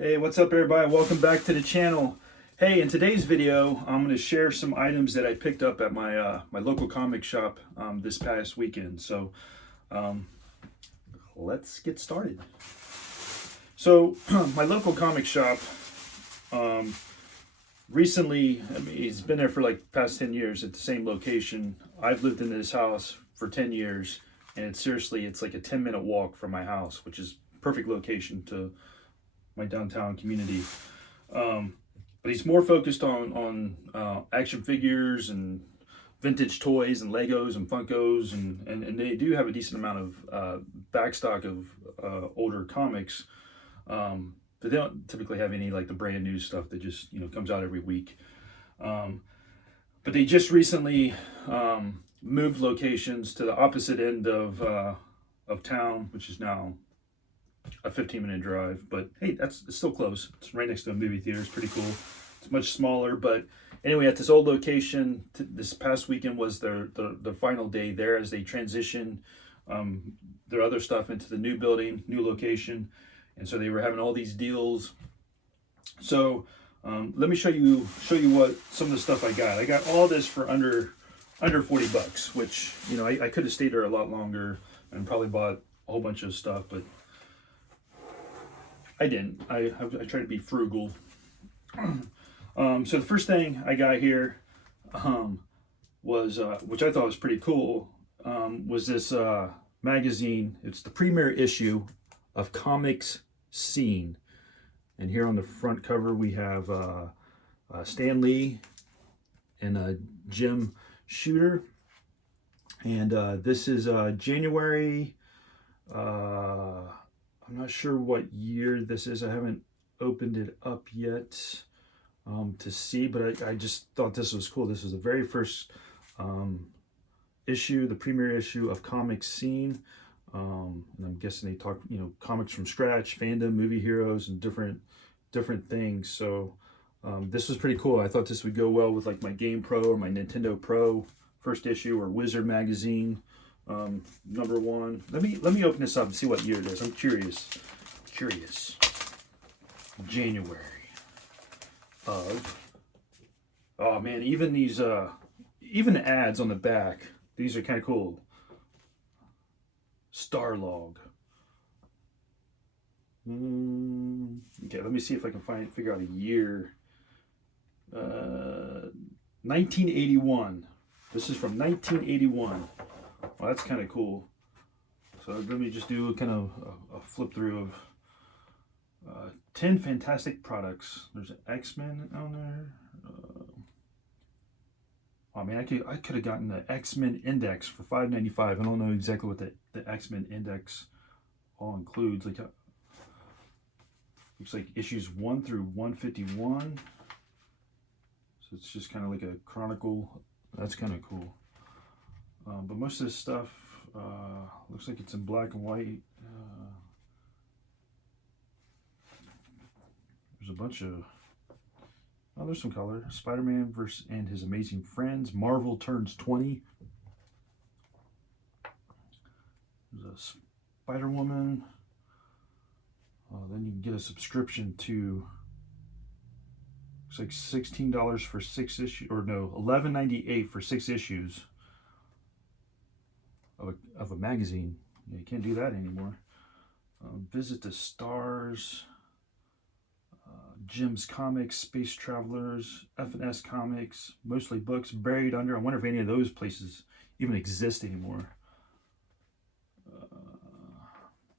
Hey, what's up everybody? Welcome back to the channel. Hey, in today's video, I'm going to share some items that I picked up at my local comic shop this past weekend. So um, let's get started. So my local comic shop recently, I mean, it's been there for like past 10 years at the same location. I've lived in this house for 10 years and it's like a 10-minute walk from my house, which is perfect location to my downtown community. But he's more focused on action figures and vintage toys and Legos and Funkos, and they do have a decent amount of backstock of older comics. But they don't typically have any like the brand new stuff that just comes out every week. But they just recently moved locations to the opposite end of town, which is now a 15-minute drive, but hey, it's still close. It's right next to a movie theater. It's pretty cool. It's much smaller, but anyway, at this old location, this past weekend was the final day there as they transition their other stuff into the new building, new location, and so they were having all these deals. So let me show you what some of the stuff I got. I got all this for under $40, which I could have stayed there a lot longer and probably bought a whole bunch of stuff, but I didn't. I try to be frugal. So the first thing I got here was, which I thought was pretty cool, was this magazine. It's the premiere issue of Comics Scene. And here on the front cover we have Stan Lee and Jim Shooter. And this is January... I'm not sure what year this is. I haven't opened it up yet to see, but I just thought this was cool. This was the very first issue, the premiere issue of Comics Scene. And I'm guessing they talk, comics from scratch, fandom, movie heroes, and different things. So this was pretty cool. I thought this would go well with like my Game Pro or my Nintendo Pro first issue, or Wizard magazine. Number one. Let me open this up and see what year it is. I'm curious. January of. Oh man, even these even the ads on the back. These are kind of cool. Starlog. Okay, let me see if I can figure out a year. 1981. This is from 1981. Well, that's kind of cool. So let me just do kind of a flip through of 10 fantastic products. There's an X-Men on there. Oh man, I could have gotten the X-Men Index for $5.95. I don't know exactly what the X-Men Index all includes. Like, looks like issues 1 through 151. So it's just kind of like a chronicle. That's kind of cool. But most of this stuff looks like it's in black and white. There's a bunch of... Oh, there's some color. Spider-Man and His Amazing Friends. Marvel turns 20. There's a Spider-Woman. Then you can get a subscription to... Looks like $16 for 6 issues. Or no, $11.98 for 6 issues. Of a magazine. You can't do that anymore. Visit the Stars, Jim's Comics, Space Travelers, F&S Comics, Mostly Books, Buried Under. I wonder if any of those places even exist anymore.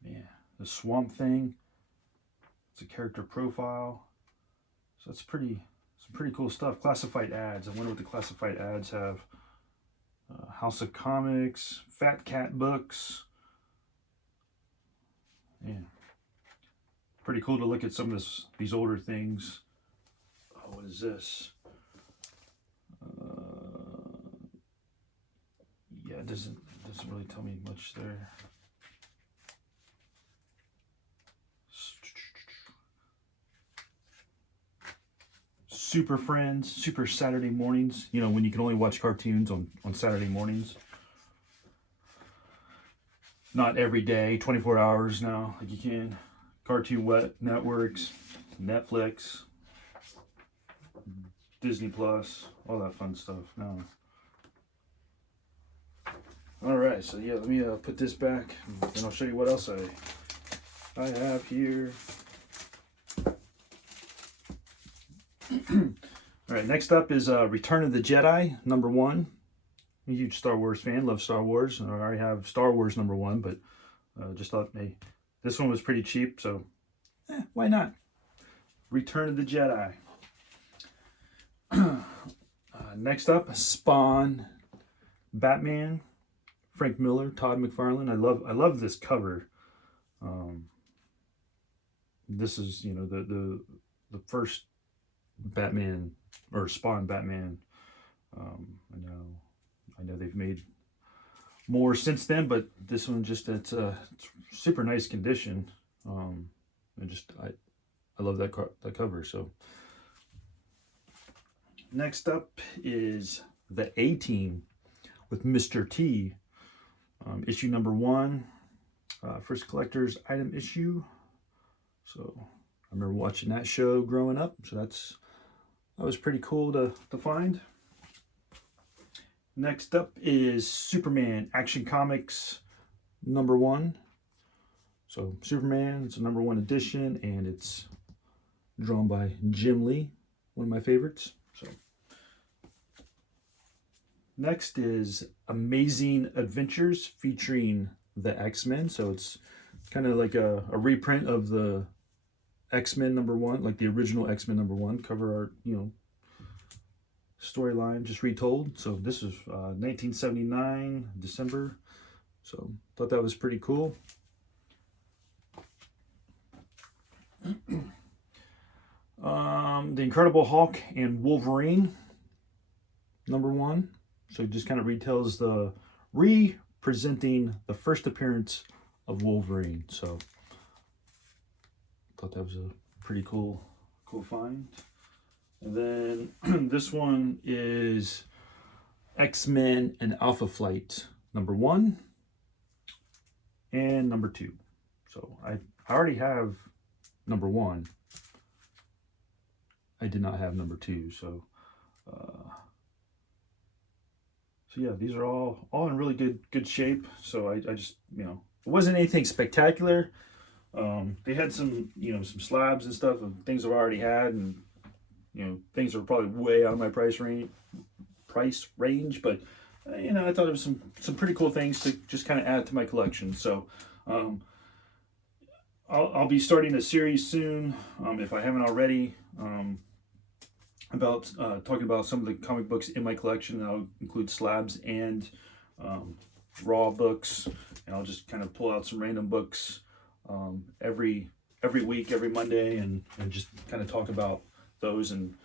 Yeah, the Swamp Thing. It's a character profile. So it's some pretty cool stuff. Classified ads. I wonder what the classified ads have. House of Comics, Fat Cat Books. Yeah, pretty cool to look at some of these older things. Oh, what is this? Yeah, it doesn't really tell me much there. Super Friends, Super Saturday Mornings. When you can only watch cartoons on Saturday mornings. Not every day, 24 hours now, like you can. Cartoon Networks. Netflix, Disney Plus, all that fun stuff. No. All right, so yeah, let me put this back, and I'll show you what else I have here. All right, next up is Return of the Jedi #1. I'm a huge Star Wars fan, love Star Wars. I already have Star Wars #1, but just thought, hey, this one was pretty cheap, so why not? Return of the Jedi. Next up, Spawn, Batman, Frank Miller, Todd McFarlane. I love this cover. This is, you know, the first Batman or Spawn Batman. I know they've made more since then, but this one it's super nice condition. I love that cover. So next up is the A-Team with Mr. T, issue #1, first collector's item issue. So I remember watching that show growing up, so that was pretty cool to find. Next up is Superman Action Comics #1. So Superman, it's a #1 edition, and it's drawn by Jim Lee, one of my favorites. So next is Amazing Adventures featuring the X-Men. So it's kind of like a reprint of the X-Men #1, like the original X-Men #1 cover art, you know, storyline just retold. So this is 1979 December. So thought that was pretty cool. The Incredible Hulk and Wolverine #1. So it just kind of retells representing the first appearance of Wolverine. So thought that was a pretty cool find. And then this one is X-Men and Alpha Flight #1 and #2. So I already have #1. I did not have #2. So yeah, these are all in really good shape. So I just, you know, it wasn't anything spectacular. They had some, you know, some slabs and stuff of things I've already had, and you know, things are probably way out of my price range, but you know, I thought it was some pretty cool things to just kind of add to my collection. So I'll be starting a series soon, if I haven't already, about talking about some of the comic books in my collection. That'll include slabs and raw books, and I'll just kind of pull out some random books every week, every Monday, and just kind of talk about those and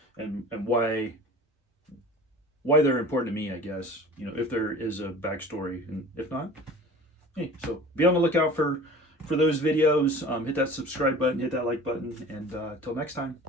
why they're important to me, I guess, you know, if there is a backstory, and if not, hey, so be on the lookout for those videos. Hit that subscribe button, hit that like button, and till next time.